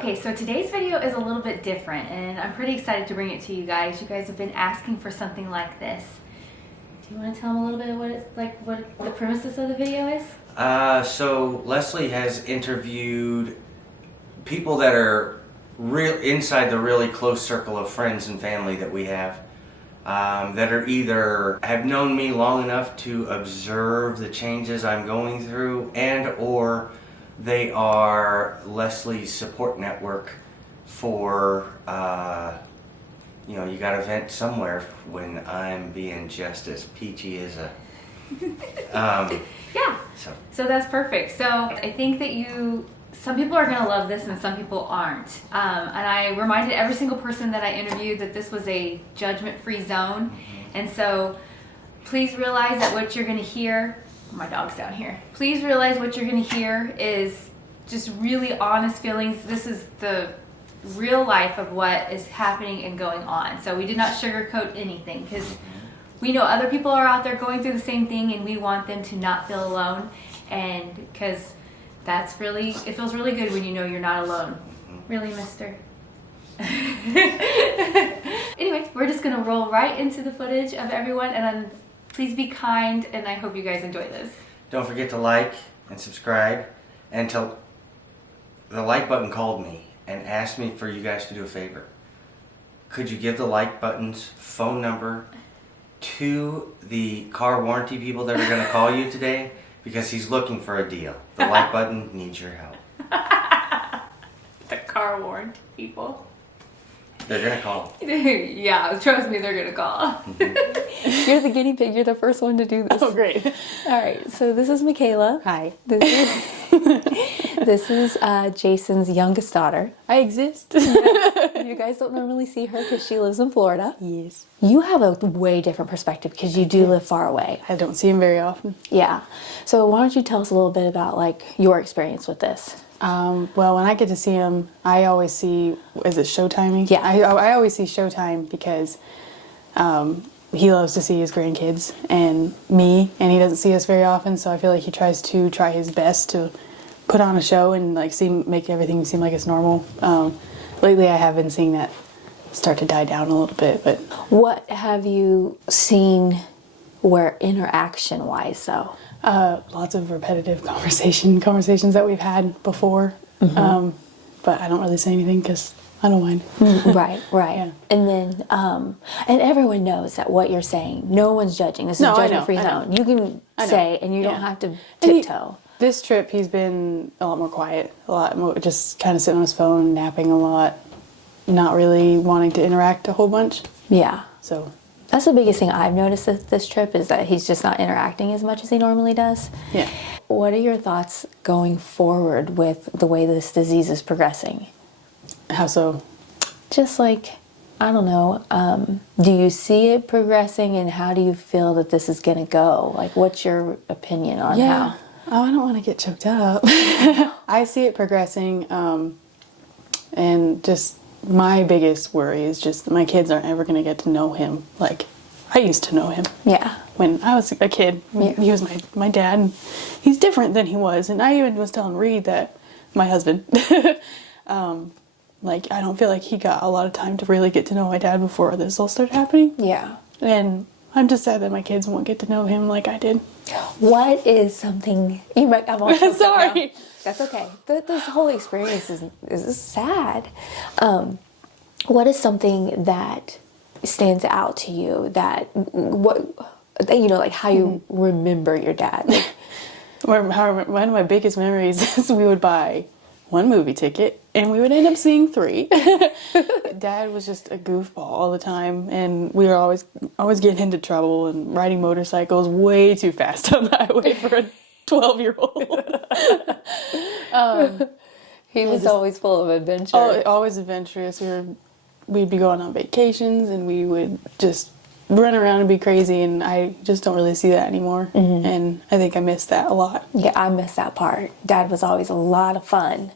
Okay, so today's video is a little bit different and I'm pretty excited to bring it to you guys. You guys have been asking for something like this. Do you want to tell them a little bit what it's like, what the premises of the video is? So Leslie has interviewed people that are inside the really close circle of friends and family that we have, that are either have known me long enough to observe the changes I'm going through, and or they are Leslie's support network for, you gotta vent somewhere when I'm being just as peachy as a... Yeah, so that's perfect. So I think that some people are gonna love this and some people aren't. And I reminded every single person that I interviewed that this was a judgment-free zone. And so please realize that what you're gonna hear, my dog's down here. Please realize what you're gonna hear is just really honest feelings. This is the real life of what is happening and going on. So we did not sugarcoat anything because we know other people are out there going through the same thing and we want them to not feel alone. And because it feels really good when you know you're not alone. Really, mister? Anyway, we're just gonna roll right into the footage of everyone, and please be kind, and I hope you guys enjoy this. Don't forget to like and subscribe, and the like button called me and asked me for you guys to do a favor. Could you give the like button's phone number to the car warranty people that are going to call you today? Because he's looking for a deal. The like button needs your help. The car warranty people. They're going to call. Yeah, trust me, they're going to call. You're the guinea pig. You're the first one to do this. Oh, great. All right, so this is Michaela. Hi. This is Jason's youngest daughter. I exist. You guys don't normally see her because she lives in Florida. Yes. You have a way different perspective because you do live far away. I don't see him very often. Yeah. So why don't you tell us a little bit about your experience with this? Well, when I get to see him, I always see, is it showtiming? Yeah. I always see Showtime because he loves to see his grandkids and me, and he doesn't see us very often, so I feel like he tries his best to put on a show and make everything seem like it's normal. Lately I have been seeing that start to die down a little bit, but... What have you seen where interaction-wise, though? Lots of repetitive conversations that we've had before, but I don't really say anything because I don't mind. Right. Yeah. And then, and everyone knows that what you're saying, no one's judging. This is a judgment-free zone. You can say, and you don't have to tiptoe. This trip, he's been a lot more quiet, a lot more just kind of sitting on his phone, napping a lot, not really wanting to interact a whole bunch. Yeah. So that's the biggest thing I've noticed this trip is that he's just not interacting as much as he normally does. Yeah. What are your thoughts going forward with the way this disease is progressing? How so? Just I don't know, do you see it progressing and how do you feel that this is going to go? What's your opinion on how? Oh, I don't want to get choked up. I see it progressing, and just my biggest worry is just that my kids aren't ever going to get to know him like I used to know him. Yeah. When I was a kid, he was my dad, and he's different than he was. And I even was telling Reed that, my husband, I don't feel like he got a lot of time to really get to know my dad before this all started happening. Yeah. And I'm just sad that my kids won't get to know him like I did. What is something you might? I'm all choked up now. Sorry. That's okay. This whole experience is sad. What is something that stands out to you how you remember your dad? One of my biggest memories is we would buy one movie ticket and we would end up seeing 3. Dad was just a goofball all the time, and we were always getting into trouble and riding motorcycles way too fast on the highway for a 12-year-old. He was always full of adventure. Oh, always adventurous. We'd be going on vacations and we would just run around and be crazy, and I just don't really see that anymore. And I think I miss that a lot. Yeah, I miss that part. Dad was always a lot of fun.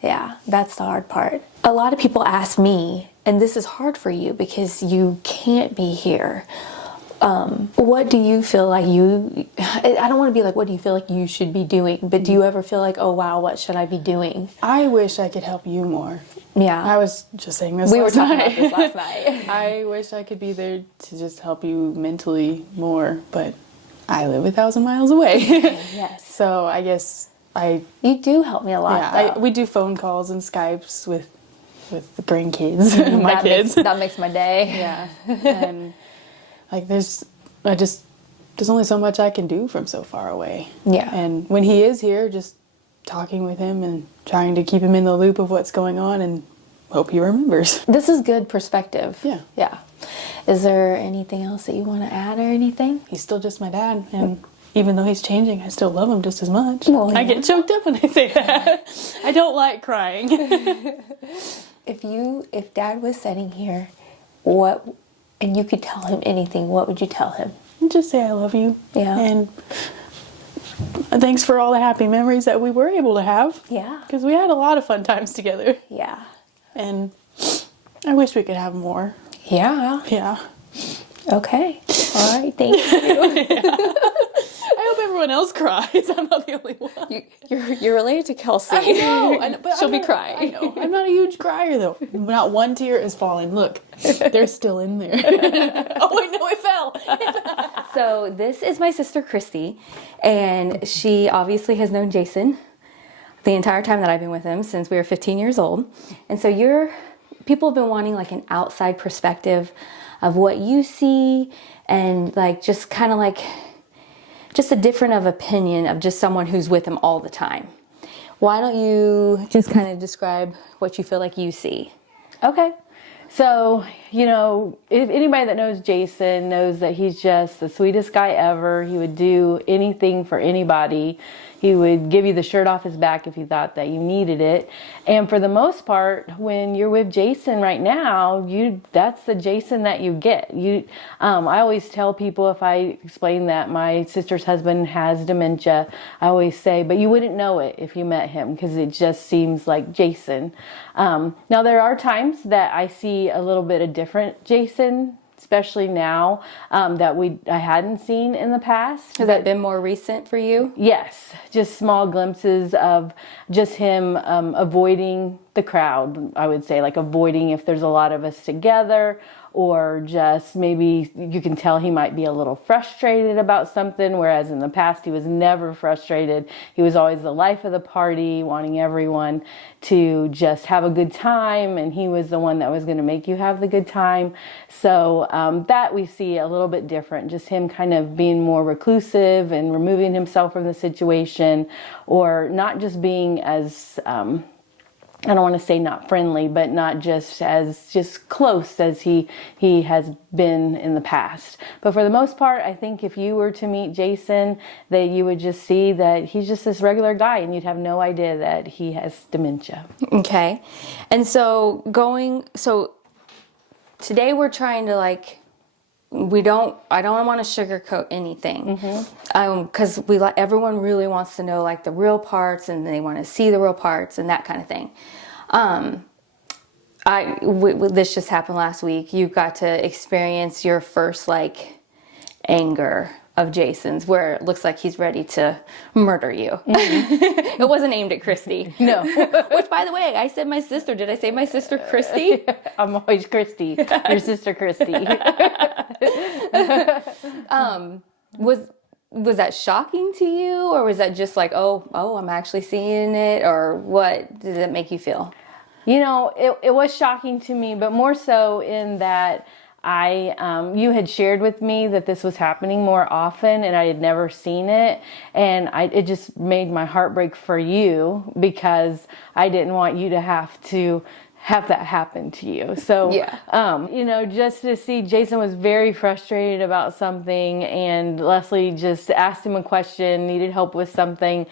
Yeah, that's the hard part. A lot of people ask me, and this is hard for you because you can't be here, What do you feel like I don't want to be like, what do you feel like you should be doing? But do you ever feel like, oh wow, what should I be doing? I wish I could help you more. Yeah. I was just saying this We were last talking night. about this last night. I wish I could be there to just help you mentally more, but I live 1,000 miles away. Yes. So I guess You do help me a lot. though. we do phone calls and Skypes with the grandkids, my that kids. that makes my day. Yeah. And like there's only so much I can do from so far away. Yeah. And when he is here, just talking with him and trying to keep him in the loop of what's going on and hope he remembers. This is good perspective. Yeah. Yeah. Is there anything else that you want to add or anything? He's still just my dad, and even though he's changing, I still love him just as much. Well, I yeah. get choked up when I say that. I don't like crying. If Dad was sitting here, and you could tell him anything, what would you tell him? Just say I love you. Yeah. And thanks for all the happy memories that we were able to have. Yeah. Because we had a lot of fun times together. Yeah. And I wish we could have more. Yeah. Yeah. Okay. All right. Thank you. I hope everyone else cries. I'm not the only one. You're related to Kelsey. I know, but She'll I'm be not- crying. I know. I'm not a huge crier though. Not one tear is falling. Look, they're still in there. Oh wait, no, it fell. So this is my sister Christy, and she obviously has known Jason the entire time that I've been with him since we were 15 years old. And so people have been wanting like an outside perspective of what you see, and like just kind of like just a different of opinion of just someone who's with him all the time. Why don't you just kind of describe what you feel like you see? Okay. So, if anybody that knows Jason knows that he's just the sweetest guy ever. He would do anything for anybody. He would give you the shirt off his back if you thought that you needed it. And for the most part, when you're with Jason right now, that's the Jason that you get. I always tell people, if I explain that my sister's husband has dementia, I always say, but you wouldn't know it if you met him, because it just seems like Jason. Now there are times that I see a little bit of different Jason, especially now, that I hadn't seen in the past. Has that been more recent for you? Yes, just small glimpses of just him avoiding the crowd, I would say, like avoiding if there's a lot of us together, or just maybe you can tell he might be a little frustrated about something, whereas in the past he was never frustrated. He was always the life of the party, wanting everyone to just have a good time, and he was the one that was going to make you have the good time. So that we see a little bit different, just him kind of being more reclusive and removing himself from the situation, or not just being as I don't want to say not friendly, but not just as just close as he has been in the past. But for the most part, I think if you were to meet Jason, that you would just see that he's just this regular guy, and you'd have no idea that he has dementia. Okay. And so today we're trying to I don't want to sugarcoat anything. Because everyone really wants to know like the real parts, and they want to see the real parts and that kind of thing. This just happened last week. You got to experience your first anger of Jason's, where it looks like he's ready to murder you. It wasn't aimed at Christy. No. Which, by the way, I said my sister. Did I say my sister Christy? I'm always Christy, your sister Christy. Was that shocking to you, or was that just like, oh, I'm actually seeing it, or what did it make you feel? It was shocking to me, but more so in that you had shared with me that this was happening more often, and I had never seen it, and it just made my heart break for you, because I didn't want you to have that happen to you. So, yeah. Just to see Jason was very frustrated about something, and Leslie just asked him a question, needed help with something,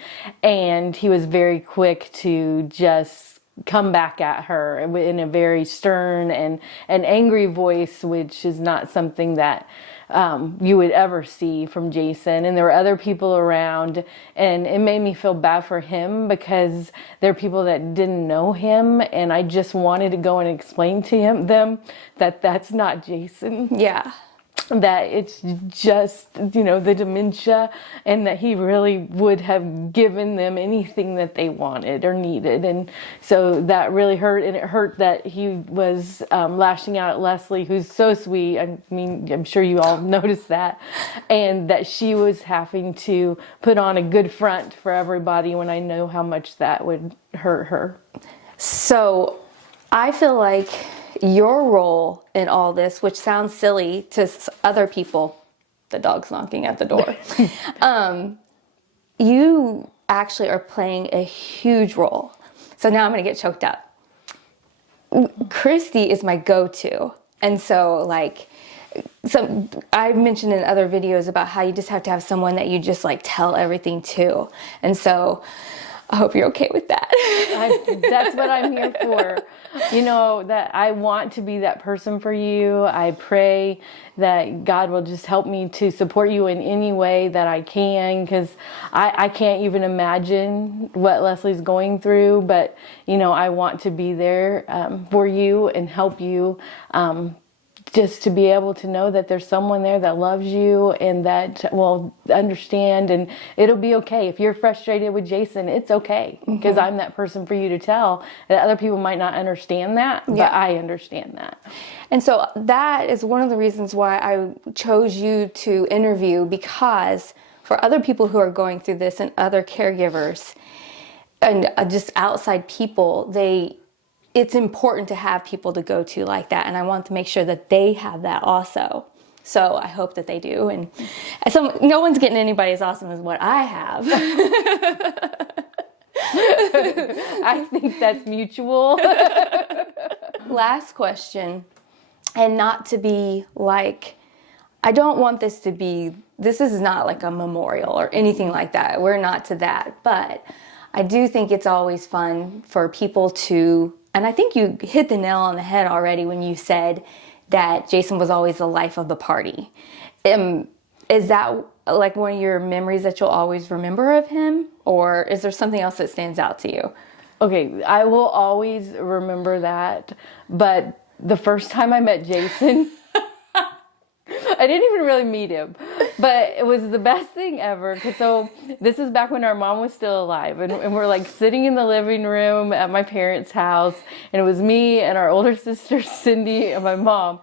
and he was very quick to just come back at her in a very stern and angry voice, which is not something that you would ever see from Jason. And there were other people around, and it made me feel bad for him, because there are people that didn't know him, and I just wanted to go and explain to them that that's not Jason. Yeah. that it's just, you know, the dementia, and that he really would have given them anything that they wanted or needed. And so that really hurt, and it hurt that he was lashing out at Leslie, who's so sweet. I mean, I'm sure you all noticed that, and that she was having to put on a good front for everybody when I know how much that would hurt her. So I feel like your role in all this, which sounds silly to other people, the dog's knocking at the door, you actually are playing a huge role. So now I'm going to get choked up. Christy is my go-to. And so like, I've mentioned in other videos about how you just have to have someone that you just like tell everything to. And so I hope you're okay with that. That's what I'm here for. You know, that I want to be that person for you. I pray that God will just help me to support you in any way that I can, because I can't even imagine what Leslie's going through. But, you know, I want to be there for you and help you. Just to be able to know that there's someone there that loves you and that will understand, and it'll be okay. If you're frustrated with Jason, it's okay, because I'm that person for you to tell. And other people might not understand that, but I understand that. And so that is one of the reasons why I chose you to interview, because for other people who are going through this and other caregivers and just outside people, it's important to have people to go to like that, and I want to make sure that they have that also. So I hope that they do, and so no one's getting anybody as awesome as what I have. I think that's mutual. Last question, and not to be like, I don't want this is not like a memorial or anything like that. We're not to that, but I do think it's always fun for people to, and I think you hit the nail on the head already when you said that Jason was always the life of the party. Is that like one of your memories that you'll always remember of him? Or is there something else that stands out to you? Okay, I will always remember that. But the first time I met Jason, I didn't even really meet him, but it was the best thing ever. So this is back when our mom was still alive, and we're like sitting in the living room at my parents' house, and it was me and our older sister Cindy and my mom.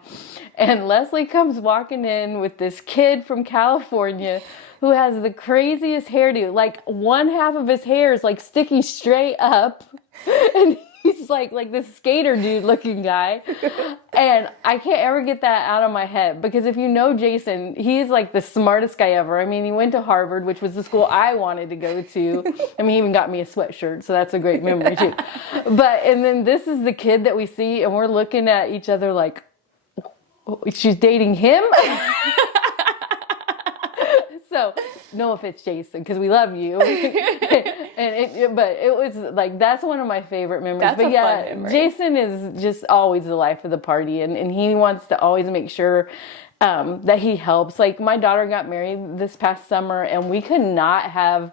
And Leslie comes walking in with this kid from California who has the craziest hairdo. Like one half of his hair is like sticking straight up, and he's like this skater dude looking guy. And I can't ever get that out of my head, because if you know Jason, he's like the smartest guy ever. I mean, he went to Harvard, which was the school I wanted to go to. I mean, he even got me a sweatshirt, so that's a great memory too. And then this is the kid that we see, and we're looking at each other like, she's dating him? So, no offense, Jason, because we love you. But it was like, that's one of my favorite memories. That's but a fun memory. Jason is just always the life of the party, and he wants to always make sure that he helps. Like my daughter got married this past summer, and we could not have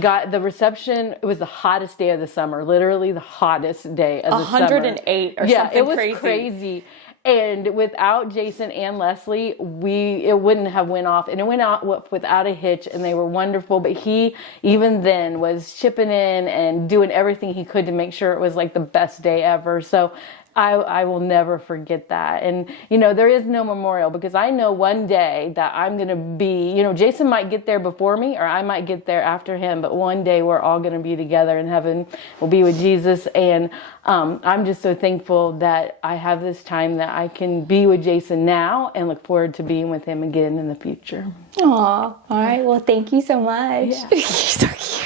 got the reception. It was the hottest day of the summer, literally the hottest day of the summer. 108 or something it was crazy. crazy. And without Jason and Leslie, it wouldn't have went off. And it went out without a hitch, and they were wonderful. But he, even then, was chipping in and doing everything he could to make sure it was like the best day ever. So I will never forget that. And, you know, there is no memorial, because I know one day that I'm going to be, you know, Jason might get there before me, or I might get there after him, but one day we're all going to be together in heaven. We'll be with Jesus. And I'm just so thankful that I have this time that I can be with Jason now, and look forward to being with him again in the future. Aw, all right. Well, thank you so much. Yeah. You're so cute.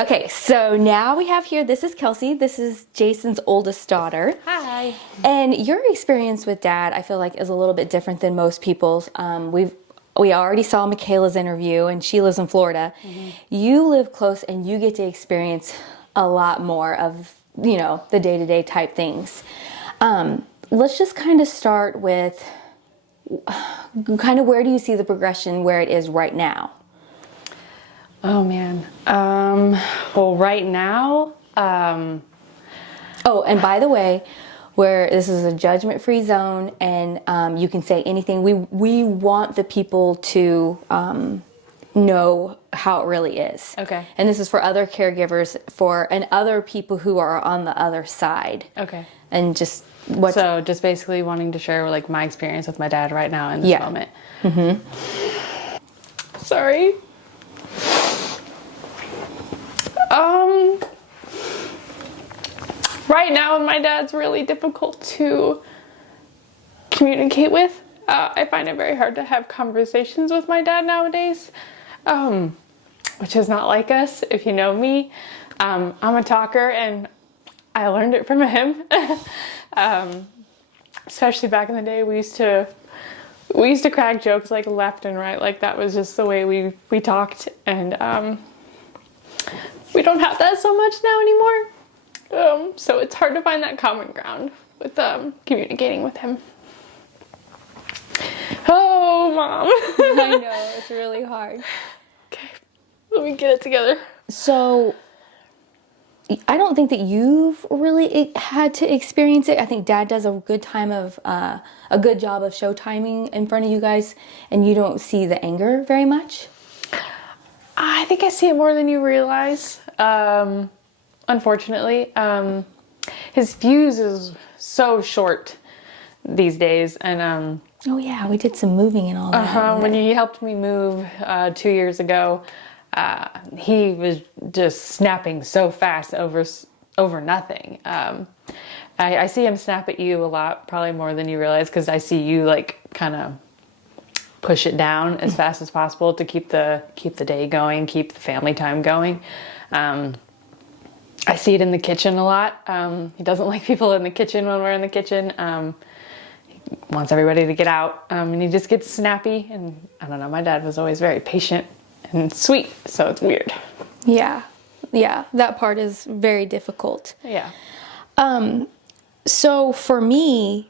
Okay, so now we have here, this is Kelsey. This is Jason's oldest daughter. Hi. And your experience with Dad, I feel like, is a little bit different than most people's. We already saw Michaela's interview, and she lives in Florida. Mm-hmm. You live close, and you get to experience a lot more of, you know, the day-to-day type things. Let's just kind of start with kind of, where do you see the progression where it is right now? Oh man. Well, right now, Oh, and by the way, where this is a judgment-free zone, and you can say anything. We want the people to know how it really is. Okay. And this is for other caregivers, and other people who are on the other side. Okay. And just So just basically wanting to share like my experience with my dad right now in this moment. Sorry. Right now my dad's really difficult to communicate with. I find it very hard to have conversations with my dad nowadays, which is not like us. If you know me, I'm a talker, and I learned it from him. Especially back in the day, we used to crack jokes like left and right. Like that was just the way we talked, and we don't have that so much now anymore. So it's hard to find that common ground with communicating with him. Oh, Mom. I know, it's really hard. Okay, let me get it together. So I don't think that you've really had to experience it. I think Dad does a good job of show timing in front of you guys, and you don't see the anger very much. I think I see it more than you realize. Unfortunately, his fuse is so short these days, and Oh yeah, we did some moving and all that. when he helped me move 2 years ago, he was just snapping so fast over nothing. I see him snap at you a lot, probably more than you realize, because I see you like kind of push it down as fast as possible to keep the day going, keep the family time going. I see it in the kitchen a lot. He doesn't like people in the kitchen when we're in the kitchen. He wants everybody to get out, and he just gets snappy. And I don't know, my dad was always very patient and sweet, so it's weird. Yeah, that part is very difficult. Yeah. So for me,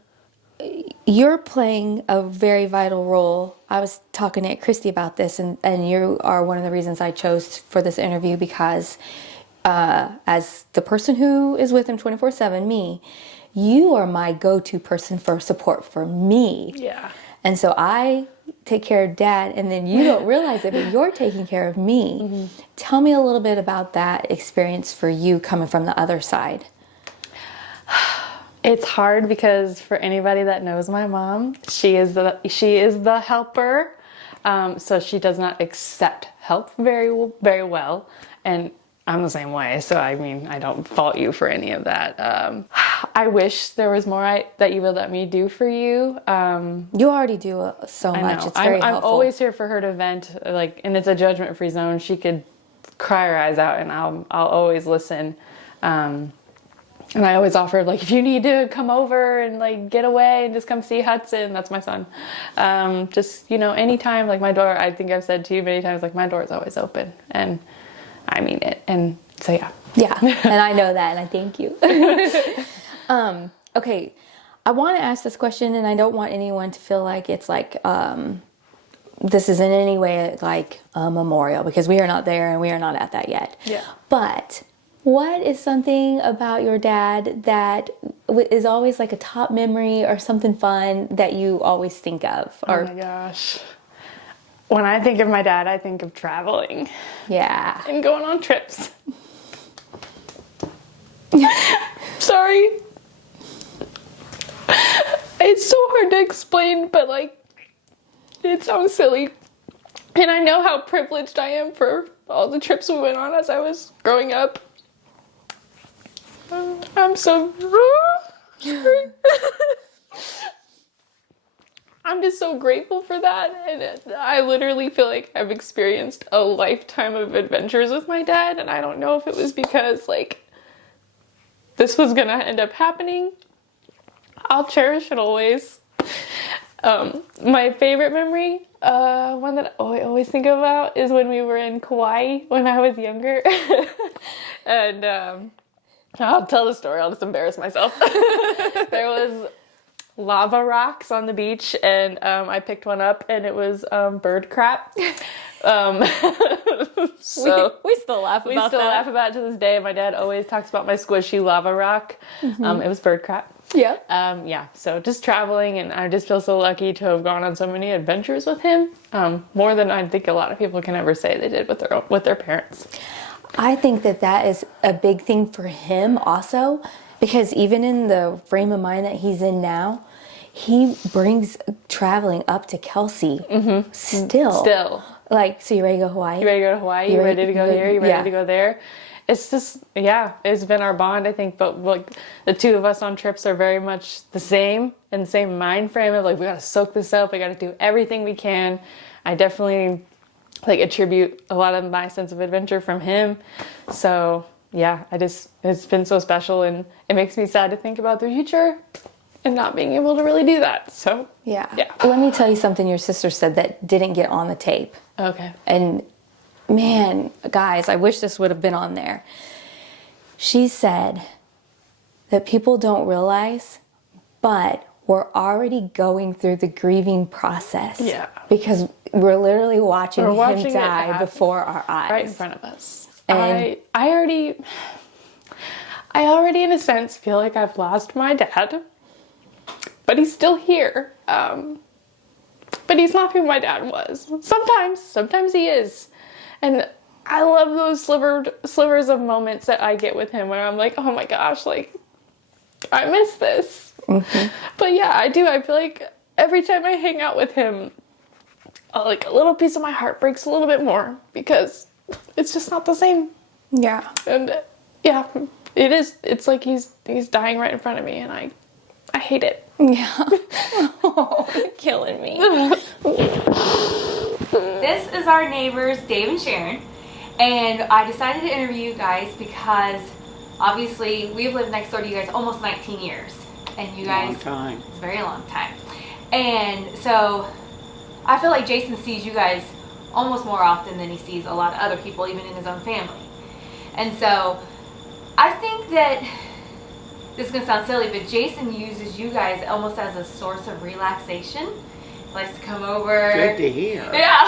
you're playing a very vital role. I was talking to Christy about this, and you are one of the reasons I chose for this interview, because as the person who is with him 24/7, me, you are my go-to person for support for me. Yeah. And so I take care of Dad, and then you don't realize it, but you're taking care of me. Mm-hmm. Tell me a little bit about that experience for you coming from the other side. It's hard because for anybody that knows my mom, she is the helper. So she does not accept help very well, and I'm the same way. So I mean, I don't fault you for any of that. I wish there was more that you would let me do for you. You already do so much. It's very helpful. I'm always here for her to vent, and it's a judgment-free zone. She could cry her eyes out, and I'll always listen. And I always offer, if you need to come over and get away and just come see Hudson, that's my son. Just, anytime, my door, I think I've said to you many times, my door is always open, and I mean it. And so, yeah. Yeah. And I know that, and I thank you. Okay. I want to ask this question, and I don't want anyone to feel like it's this is in any way like a memorial, because we are not there and we are not at that yet. Yeah. But what is something about your dad that is always like a top memory or something fun that you always think of? Oh my gosh. When I think of my dad, I think of traveling. Yeah. And going on trips. Sorry. It's so hard to explain, but it sounds silly. And I know how privileged I am for all the trips we went on as I was growing up. I'm so... I'm just so grateful for that, and I literally feel like I've experienced a lifetime of adventures with my dad, and I don't know if it was because, this was gonna end up happening. I'll cherish it always. My favorite memory, one that I always think about, is when we were in Kauai when I was younger. And I'll tell the story, I'll just embarrass myself. There was lava rocks on the beach, and I picked one up, and it was bird crap. So we still laugh about that. We still laugh about it to this day. My dad always talks about my squishy lava rock. Mm-hmm. It was bird crap. Yeah. So just traveling, and I just feel so lucky to have gone on so many adventures with him. More than I think a lot of people can ever say they did with their parents. I think that is a big thing for him also, because even in the frame of mind that he's in now, he brings traveling up to Kelsey still. Like, so you ready to go to Hawaii? You ready to go to Hawaii? You ready to go here? You ready to go there? It's just, it's been our bond, I think. But like the two of us on trips are very much the same, and the same mind frame of like, we got to soak this up. We got to do everything we can. I definitely like attribute a lot of my sense of adventure from him. So it's been so special, and it makes me sad to think about the future and not being able to really do that. So yeah. Let me tell you something your sister said that didn't get on the tape. Okay. And man, guys, I wish this would have been on there. She said that people don't realize, but we're already going through the grieving process. Yeah. Because we're literally watching him die it before our eyes. right in front of us. And I already in a sense feel like I've lost my dad, but he's still here. But he's not who my dad was. Sometimes he is. And I love those slivers of moments that I get with him where I'm like, oh my gosh, like, I miss this. Mm-hmm. But yeah, I do. I feel like every time I hang out with him, like a little piece of my heart breaks a little bit more, because it's just not the same. Yeah. And it is. It's like he's dying right in front of me, and I hate it. Yeah. Oh, you're killing me. This is our neighbors, Dave and Sharon, and I decided to interview you guys because obviously we've lived next door to you guys almost 19 years, and you guys, long time. It's a very long time, and so I feel like Jason sees you guys almost more often than he sees a lot of other people, even in his own family, and so I think that this is gonna sound silly, but Jason uses you guys almost as a source of relaxation. Likes to come over. Good to hear. Yeah.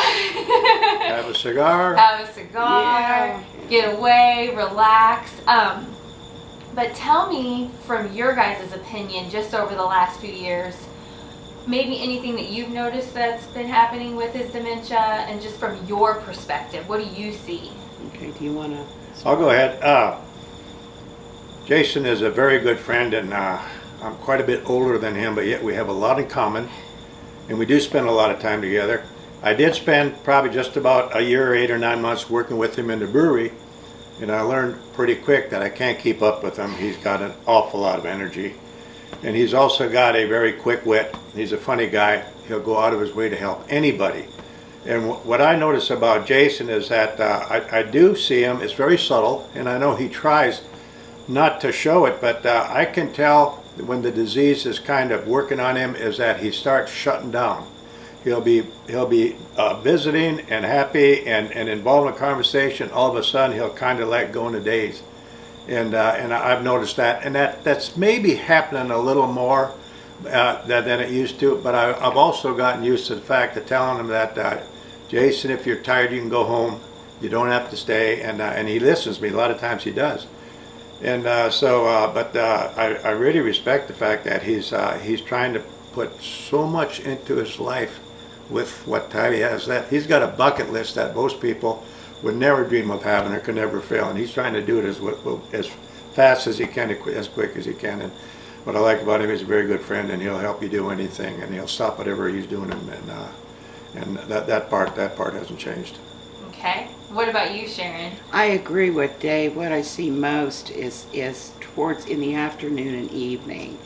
Have a cigar. Have a cigar. Get away, relax. But tell me, from your guys' opinion, just over the last few years, maybe anything that you've noticed that's been happening with his dementia, and just from your perspective, what do you see? Okay, do you want to? I'll go ahead. Jason is a very good friend, and I'm quite a bit older than him, but yet we have a lot in common, and we do spend a lot of time together. I did spend probably just about a year, 8 or 9 months working with him in the brewery, and I learned pretty quick that I can't keep up with him. He's got an awful lot of energy, and he's also got a very quick wit. He's a funny guy. He'll go out of his way to help anybody. And what I notice about Jason is that I do see him. It's very subtle, and I know he tries not to show it, but I can tell when the disease is kind of working on him is that he starts shutting down. He'll be visiting and happy and involved in a conversation. All of a sudden, he'll kind of let go in a daze, and I've noticed that, and that's maybe happening a little more than it used to. But I've also gotten used to the fact of telling him that Jason, if you're tired, you can go home. You don't have to stay, and he listens to me. A lot of times he does. And but I really respect the fact that he's trying to put so much into his life with what time he has. That he's got a bucket list that most people would never dream of having or could never fail, and he's trying to do it as fast as he can, as quick as he can. And what I like about him, he's a very good friend, and he'll help you do anything, and he'll stop whatever he's doing, and that part hasn't changed. Okay. What about you, Sharon? I agree with Dave. What I see most is towards in the afternoon and evening.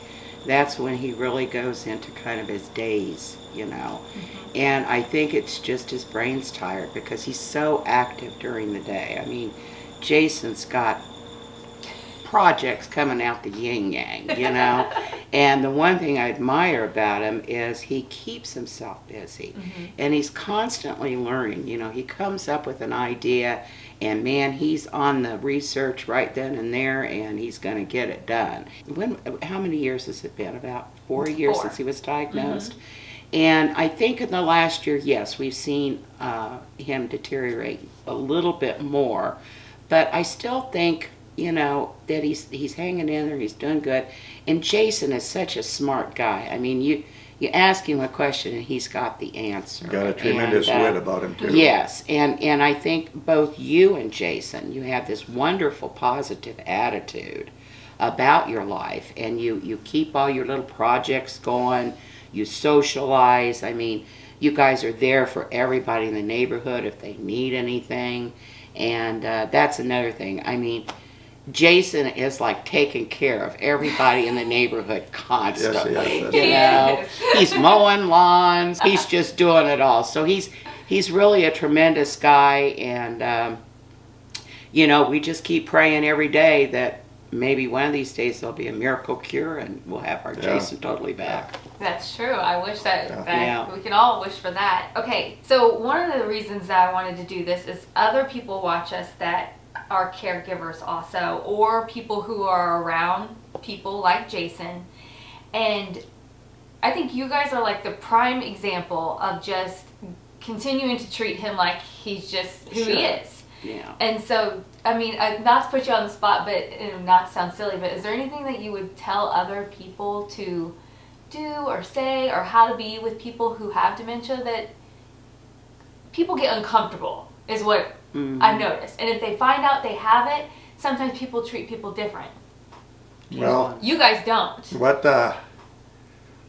That's when he really goes into kind of his daze, Mm-hmm. And I think it's just his brain's tired because he's so active during the day. I mean, Jason's got projects coming out the yin-yang, And the one thing I admire about him is he keeps himself busy. Mm-hmm. And he's constantly learning. He comes up with an idea, and man, he's on the research right then and there, and he's going to get it done. How many years has it been? About 4 years since he was diagnosed. Mm-hmm. And I think in the last year, yes, we've seen him deteriorate a little bit more. But I still think you know, that he's hanging in there, he's doing good. And Jason is such a smart guy. I mean, you ask him a question and he's got the answer. Got a tremendous wit about him too. Yes, and I think both you and Jason, you have this wonderful positive attitude about your life, and you keep all your little projects going, you socialize. I mean, you guys are there for everybody in the neighborhood if they need anything, and that's another thing. I mean, Jason is like taking care of everybody in the neighborhood constantly. Yes, you know, he's mowing lawns. He's just doing it all. So he's really a tremendous guy, and you know, we just keep praying every day that maybe one of these days there'll be a miracle cure and we'll have our Jason totally back. That's true. I wish that Yeah. we can all wish for that. Okay, so one of the reasons that I wanted to do this is other people watch us that are caregivers also, or people who are around people like Jason. And I think you guys are like the prime example of just continuing to treat him like he's just who he is. Yeah. And so, I mean, not to put you on the spot, but not to sound silly, but is there anything that you would tell other people to do or say, or how to be with people who have dementia, that people get uncomfortable is what I've noticed. And if they find out they have it, sometimes people treat people different. Well, You guys don't.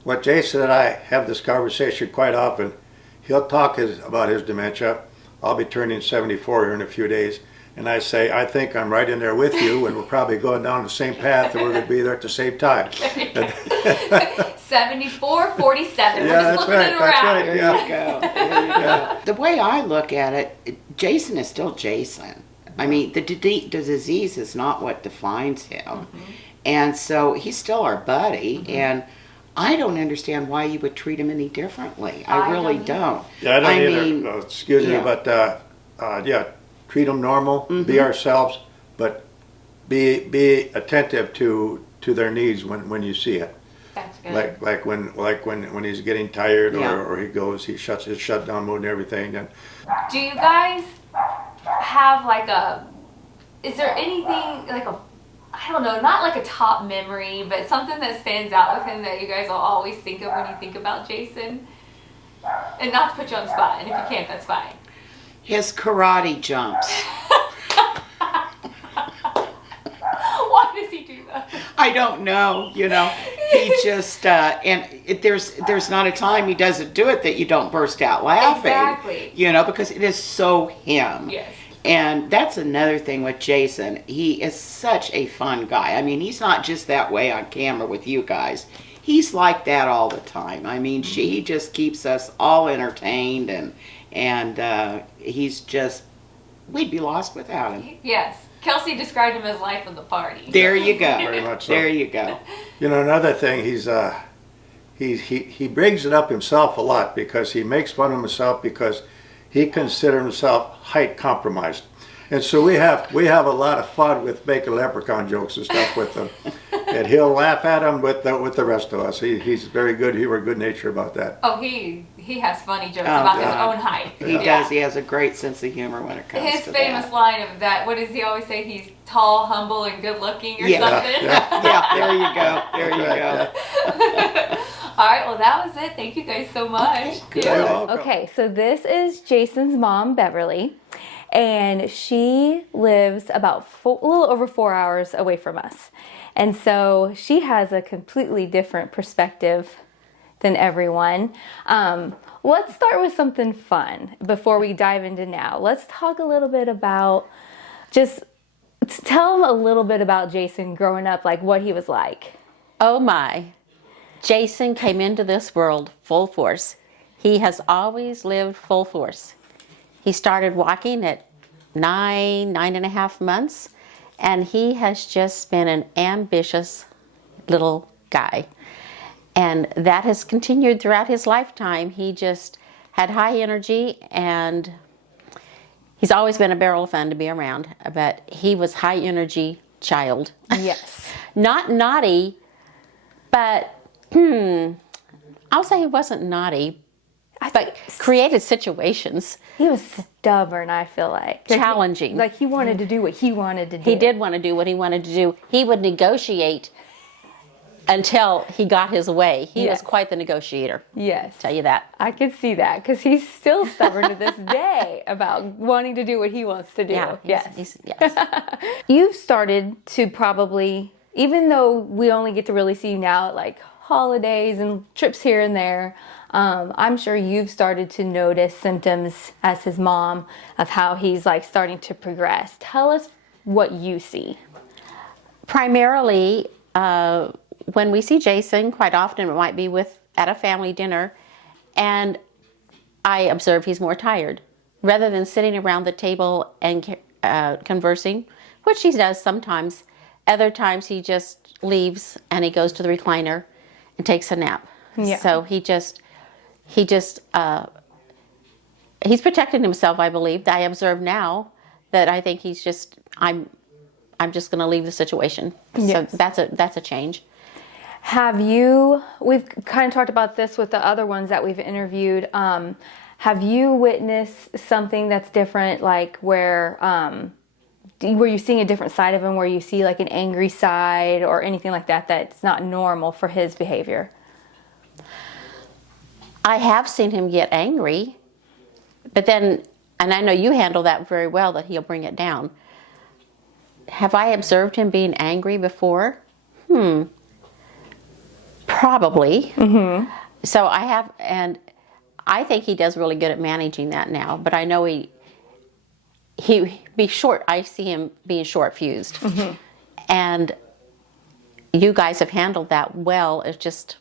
what Jason and I have this conversation quite often. He'll talk about his dementia. I'll be turning 74 here in a few days. And I say, I think I'm right in there with you, and we're probably going down the same path, and we're going to be there at the same time. 74, 47. Yeah, We're just that's flipping right, it that's around. right. There you go. There you go. The way I look at it, Jason is still Jason. I mean, the disease is not what defines him. And so he's still our buddy, and I don't understand why you would treat him any differently. I really don't. Yeah, I don't either. mean, Excuse me, yeah. but yeah, treat them normal, be ourselves, but be attentive to their needs when you see it. That's good. Like when he's getting tired Yeah. or he shuts his shutdown mode and everything. Then Do you guys have like is there anything like I don't know, not like a top memory, but something that stands out with him that you guys will always think of when you think about Jason? And not to put you on the spot, and if you can't, that's fine. his karate jumps. Why does he do that? I don't know, you know. He just there's not a time he doesn't do it that you don't burst out laughing. Exactly. You know, because it is so him. Yes. And that's another thing with Jason. He is such a fun guy. I mean, he's not just that way on camera with you guys. He's like that all the time. I mean, he just keeps us all entertained, and he's just, we'd be lost without him. Yes. Kelsey described him as life of the party. There you go. very much so. There you go. You know, another thing, he brings it up himself a lot because he makes fun of himself because he considers himself height compromised. And so we have a lot of fun with making leprechaun jokes and stuff with him. And he'll laugh at him with the rest of us. He's very good. He were good nature about that. Oh, he has funny jokes about his God. own height. He does. He has a great sense of humor when it comes His to famous that. line of that, what does he always say? He's tall, humble, and good looking or Yeah. something. Yeah, there you go. There you go. All right, well, that was it. Thank you guys so much. Good. You're welcome. Okay, so this is Jason's mom, Beverly, and she lives about a little over 4 hours away from us. And so she has a completely different perspective than everyone. Let's start with something fun before we dive into now. Let's talk a little bit about, just tell them a little bit about Jason growing up, like what he was like. Oh my. Jason came into this world full force. He has always lived full force. He started walking at 9.5 months, and he has just been an ambitious little guy. And that has continued throughout his lifetime. He just had high energy, and he's always been a barrel of fun to be around, but he was high energy child. Yes. Not naughty, but I'll say he wasn't naughty, but created situations. He was stubborn, I feel like. Challenging. Like he wanted to do what he wanted to do. He did want to do what he wanted to do. He would negotiate until he got his way. He was quite the negotiator. Yes. Tell you that. I could see that because he's still stubborn to this day about wanting to do what he wants to do. Yeah. Yes. Yes. You've started to probably, even though we only get to really see you now at like holidays and trips here and there, I'm sure you've started to notice symptoms as his mom of how he's like starting to progress. Tell us what you see. Primarily, when we see Jason, quite often it might be at a family dinner, and I observe he's more tired. Rather than sitting around the table and conversing, which he does sometimes, other times he just leaves and he goes to the recliner and takes a nap. Yeah. So he's protecting himself, I believe. I observe now that I think he's just, I'm just going to leave the situation. Yes. So that's a change. We've kind of talked about this with the other ones that we've interviewed. Have you witnessed something that's different, like were you seeing a different side of him, where you see like an angry side or anything like that that's not normal for his behavior? I have seen him get angry, but then, and I know you handle that very well, that he'll bring it down. Have I observed him being angry before? Probably. Mm-hmm. So I have, and I think he does really good at managing that now, but I know he be short. I see him being short-fused. Mm-hmm. And you guys have handled that well. It's just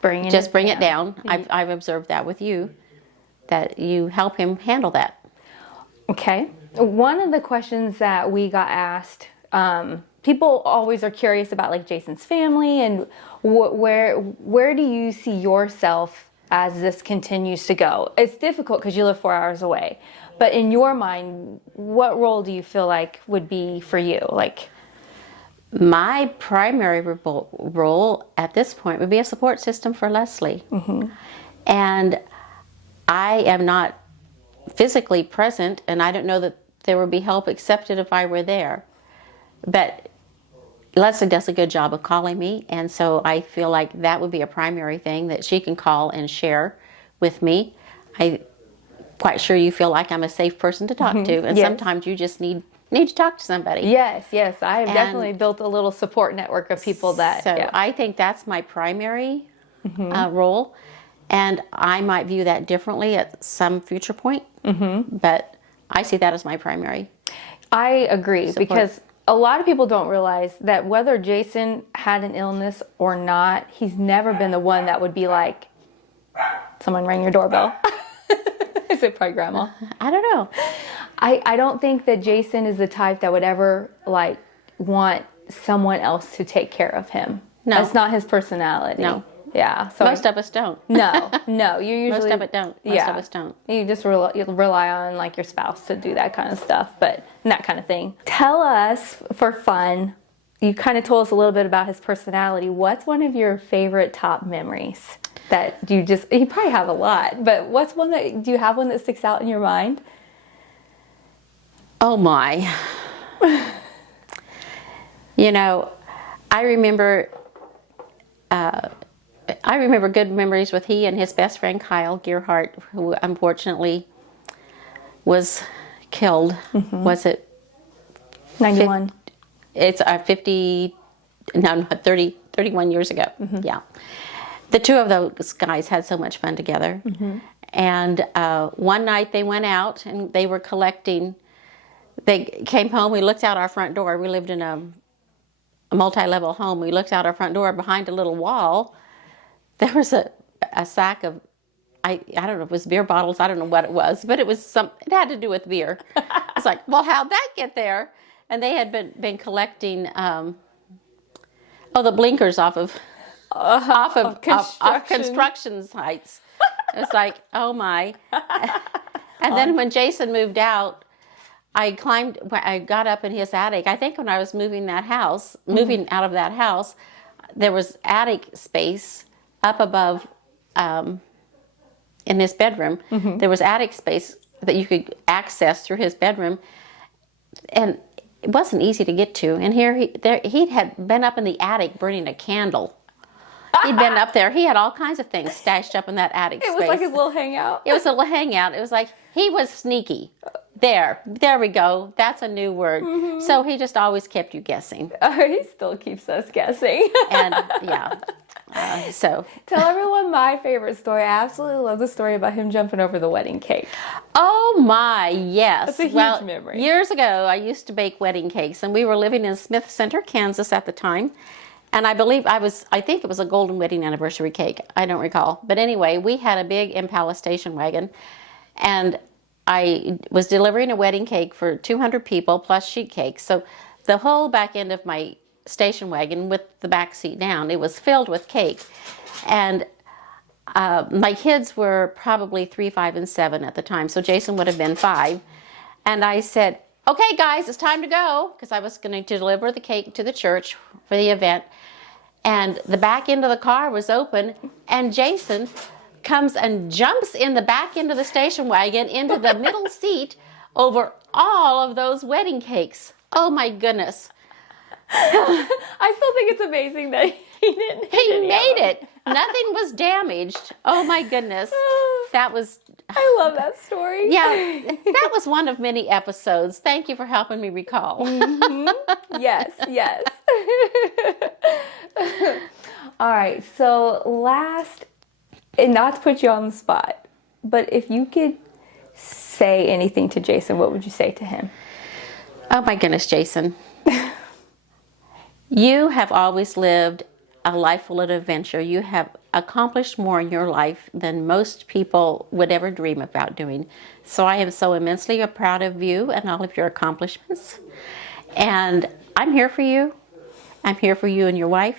bring it down. I've observed that with you, that you help him handle that. Okay. One of the questions that we got asked, people always are curious about like Jason's family and where do you see yourself as this continues to go? It's difficult because you live 4 hours away, but in your mind, what role do you feel like would be for you? Like, my primary role at this point would be a support system for Leslie. Mm-hmm. And I am not physically present, and I don't know that there would be help accepted if I were there. But Leslie does a good job of calling me, and so I feel like that would be a primary thing that she can call and share with me. I'm quite sure you feel like I'm a safe person to talk to, and sometimes you just need to talk to somebody. Yes. I've definitely built a little support network of people that... So I think that's my primary role, and I might view that differently at some future point, but I see that as my primary. I agree, support. because a lot of people don't realize that whether Jason had an illness or not, he's never been the one that would be like, someone rang your doorbell. Is it probably grandma? I don't know. I don't think that Jason is the type that would ever like want someone else to take care of him. No. That's not his personality. No. Yeah. So Most of us don't. No. You usually... Most of it don't. Most of us don't. You just rely on like your spouse to do that kind of stuff, and that kind of thing. Tell us, for fun, you kind of told us a little bit about his personality. What's one of your favorite top memories that you probably have a lot, but do you have one that sticks out in your mind? Oh my. I remember good memories with he and his best friend Kyle Gearhart, who unfortunately was killed. Mm-hmm. Was it 91? It's 31 years ago. Mm-hmm. Yeah. The two of those guys had so much fun together. Mm-hmm. And one night they went out and they were collecting. They came home, we looked out our front door. We lived in a multi-level home. We looked out our front door. Behind a little wall, there was a sack of, I don't know if it was beer bottles, I don't know what it was, but it had to do with beer. It's like, well, how'd that get there? And they had been collecting, the blinkers off of construction sites. It's like, oh my. And then when Jason moved out, I got up in his attic. I think when I was moving out of that house, there was attic space up above in his bedroom. There was attic space that you could access through his bedroom, and it wasn't easy to get to. And here he had been up in the attic burning a candle. He'd been up there. He had all kinds of things stashed up in that attic space. It was like his little hangout. It was a little hangout. It was like he was sneaky. There we go. That's a new word. So he just always kept you guessing. He still keeps us guessing. And yeah, so. Tell everyone my favorite story. I absolutely love the story about him jumping over the wedding cake. Oh my, yes. That's a huge memory. Years ago, I used to bake wedding cakes, and we were living in Smith Center, Kansas at the time. And I think it was a golden wedding anniversary cake. I don't recall. But anyway, we had a big Impala station wagon, and I was delivering a wedding cake for 200 people plus sheet cake. So the whole back end of my station wagon with the back seat down, it was filled with cake. And my kids were probably 3, 5, and 7 at the time. So Jason would have been 5. And I said, okay, guys, it's time to go, because I was going to deliver the cake to the church for the event. And the back end of the car was open, and Jason comes and jumps in the back end of the station wagon into the middle seat over all of those wedding cakes. Oh my goodness. I still think it's amazing that he didn't hit He any made of them. it. Nothing was damaged. Oh my goodness. That was... I love that story. Yeah, that was one of many episodes. Thank you for helping me recall. Yes. All right, so last, and not to put you on the spot, but if you could say anything to Jason, what would you say to him? Oh my goodness, Jason. You have always lived a life full of adventure. You have accomplished more in your life than most people would ever dream about doing. So I am so immensely proud of you and all of your accomplishments. And I'm here for you. I'm here for you and your wife.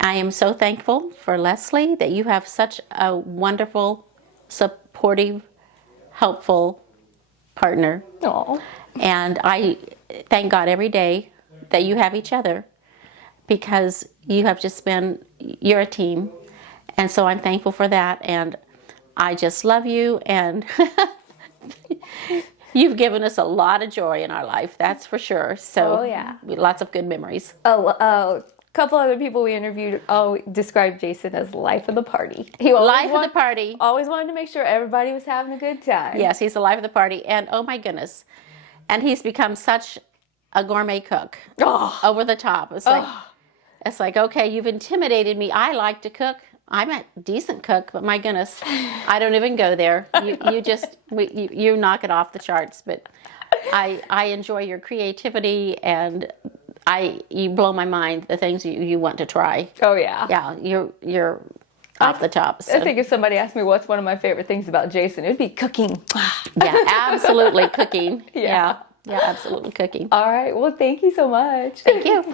I am so thankful for Leslie, that you have such a wonderful, supportive, helpful partner. Aww. And I thank God every day that you have each other, because you're a team. And so I'm thankful for that. And I just love you. And you've given us a lot of joy in our life, that's for sure. So yeah. Lots of good memories. A couple other people we interviewed described Jason as life of the party. Life of the party. Always wanted to make sure everybody was having a good time. Yes, he's the life of the party. And oh my goodness. And he's become such a gourmet cook. Over the top. It's like, okay, you've intimidated me. I like to cook. I'm a decent cook, but my goodness, I don't even go there. You knock it off the charts. But I enjoy your creativity, and you blow my mind, the things you want to try. Oh yeah. Yeah, you're off the top. So. I think if somebody asked me what's one of my favorite things about Jason, it'd be cooking. Yeah, absolutely cooking. Yeah. Yeah, absolutely cooking. All right. Well, thank you so much. Thank you.